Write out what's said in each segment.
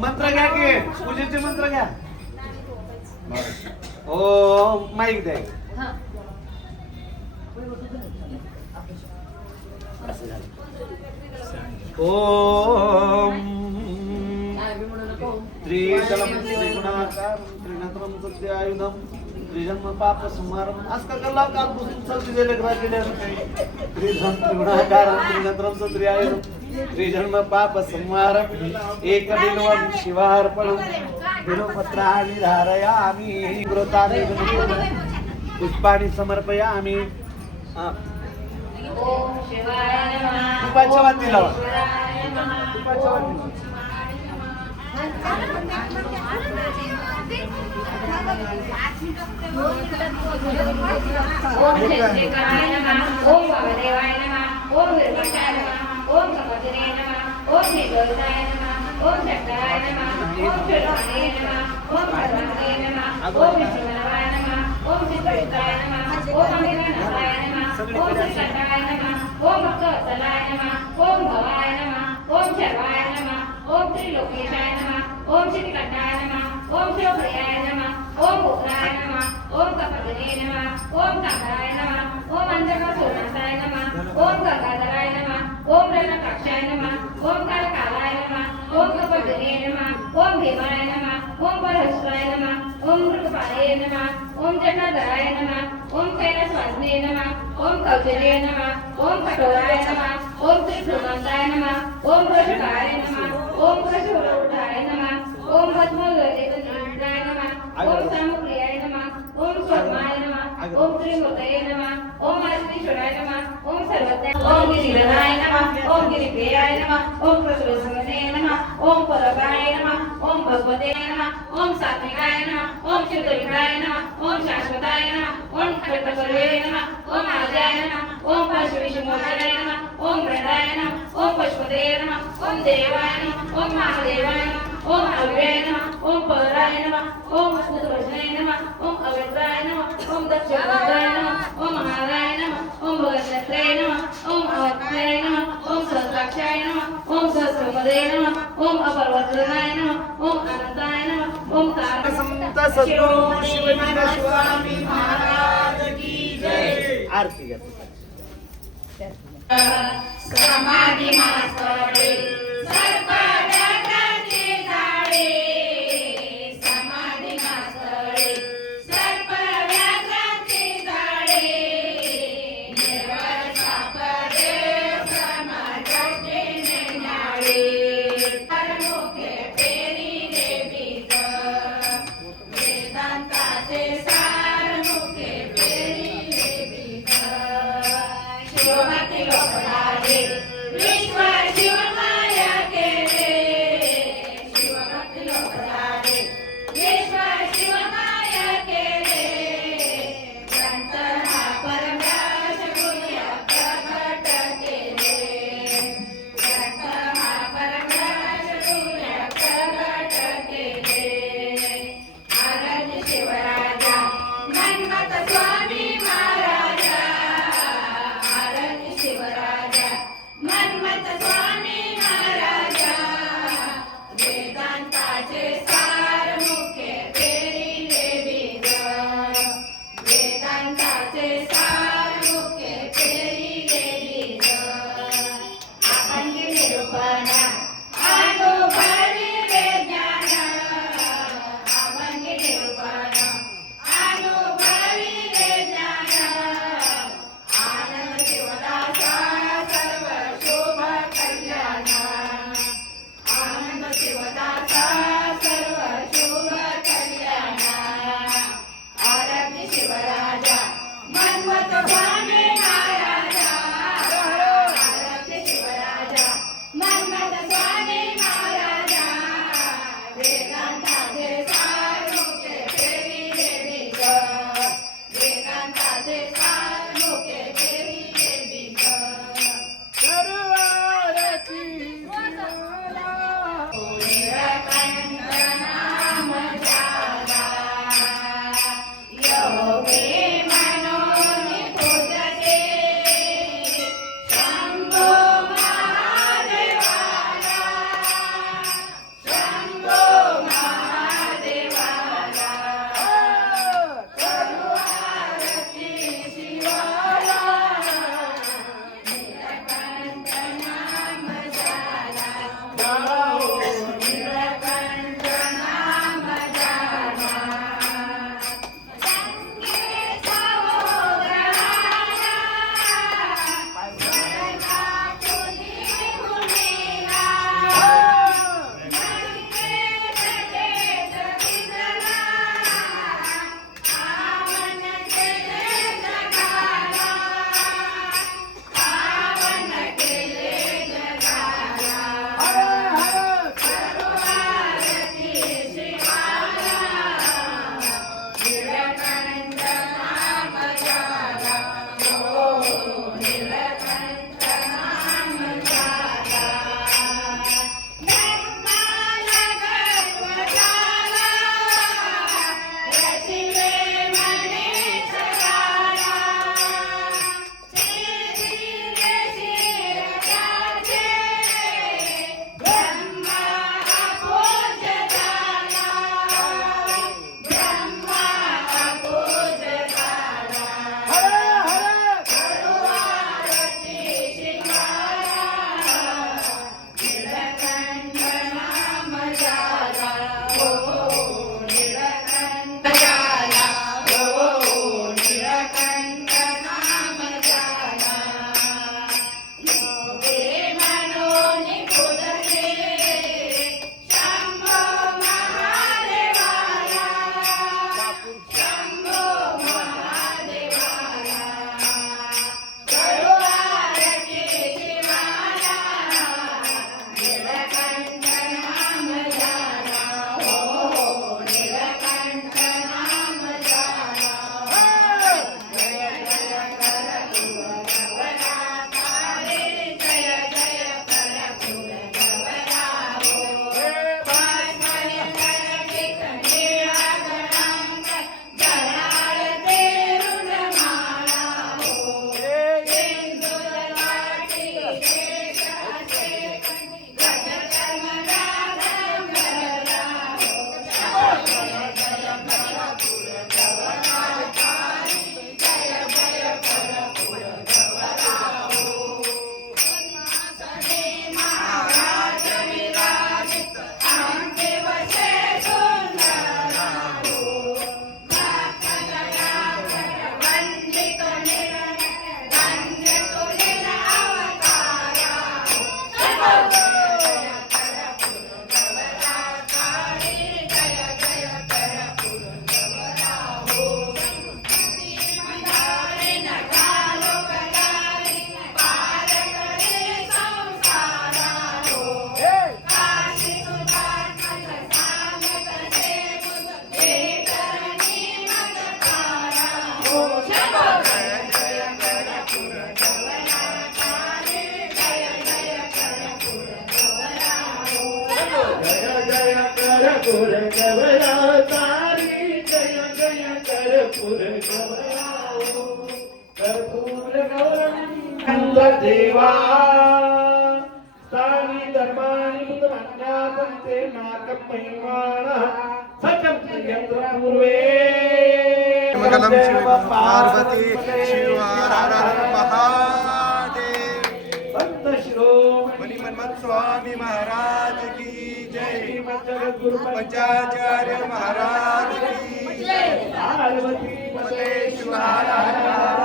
मंत्र घ्या की पूजेचे मंत्र घ्या. ओ माईक द्या. ओम त्रिदलम त्रिगुणाकारं त्रिनेत्रं सत्यायुधं त्रिजन्म पाप संहारं आजकाल कालपासून चालू दिलेलं राहिलेलं त्रिधम त्रिगुणाकारं त्रिनेत्रं सत्यायुधं त्रिजन्म पाप संहारं एकबिल्वं शिवार्पणं बिल्वपत्राणि धारयामि व्रतानि पुष्पाणि समर्पयामि. ओम शिवाय नमः. तुपाच्या वाती लावा. तुपाच्या वाती. ओम चंद्रिकाय नमः. ओम वामदेवाय नमः. ओम वीरभद्राय नमः. ओम कमलदने नमः. ओम श्रीगोविंदाय नमः. ओम शक्ताय नमः. ओम शिवाय नमः. ओम भद्राय नमः. ओम विष्णुनाय नमः. ओम सिद्धेश्वराय नमः. ओम अमिताय नमः. ओम श्रीकंठाय नमः. ओम भक्तवत्सलाय नमः. ओम भवाय नमः. ओम शर्वाय नमः. ओम त्रिलोकेशाय नमः. ओम श्रीकंठाय नमः. ओम शिवप्रियाय नमः. ओम पुत्राय नमः. ओम कपदने नमः. ओम कांताय नमः. ओम अंजनसूर्णाय नमः. ओम गंगाधराय नमः. ओम रणकक्षाय नमः. ओम कालकालाय नमः. ओम कपदने नमः. ओम भीमाय नमः. ओम परहस्ताय नमः. ओम मृगपालये नमः. ओम जटाधराय नमः. ओम कैलासवासिने नमः. ओम कौशले नमः. ओम कठोराय नमः. ओम त्रिभुवनाय नमः. ओम वृषभाय नमः. ओम वृषभरूढाय नमः. ओम पद्मोदयनाय नमः. ओम सामुप्रियाय नमः. ओम स्वर्माय नमः. ओम त्रिमूर्तये नमः. ओम आदिश्वराय नमः. ओम सर्वज्ञ. ओम गिरिधराय नमः. ओम गिरिप्रियाय नमः. ओम कृष्णसमने नमः. ओम परगाय नमः. ओम भगवते नमः. ओम सात्विकाय नमः. ओम शिवदुर्गाय नमः. ओम शाश्वताय नमः. ओम खड्गसर्वे नमः. ओम आद्याय नमः. ओम पशुविष्णुमूर्तये नमः. ओम प्रणयाय नमः. ओम पशुपते नमः. ओम देवाय नमः. ओम महादेवाय नमः. ओम अव्यय नमः. ओम पराय नमः. ओम अष्टभुजने नमः. ओम अव्यक्ताय नमः. ओम दक्षिणाय नमः. ओम महाराय नमः. ओम भगवते नमः. ओम अवत्याय नमः. ओम सहस्राक्षाय नमः. ओम सहस्रपदे नमः. ओम अपर्वतनाय नमः. ओम अनंताय नमः. ओम संत सद्गुरु शिवलिंग स्वामी महाराज की जय. आरती घ्या. समाधी मास्तरे सर्व जगाचे झाडे. समाधी मास्तरे सर्व जगाचे झाडे. निर्मळ सापडे शिवभक्ती लोकधारे विश्व शिवमाया केले शिवभक्ती लोकधारे विश्व शिवमाया केले ग्रंथ हा परमराज गुह्य प्रकट केले ग्रंथ हा परमराज गुह्य प्रकट केले आनंद शिवराजा मन्मथ स्वामी महाराजा आनंद शिवराजा कर्पूर गवया तारी जय जय कर्पूर गवया कर्पूर गौरम देवा सानी धर्मानि बुद्धमान्यातं ते नाकं महिमानः सत्यं प्रियं पूर्वे मंगलम शिव पार्वती शिव हर हर महादेव संत शिरोमणि मणि मनमत स्वामी महाराज की जय जगद्गुरु पंचाचार्य महाराज की जय पार्वती पते शिव हर हर हर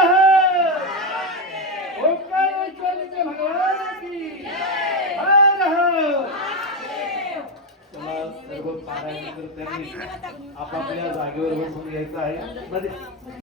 हर ओंकारेश्वर भगवान की हर हर चला सर्व पारायण करताना आपापल्या जागेवर बसून यायचं आहे मध्ये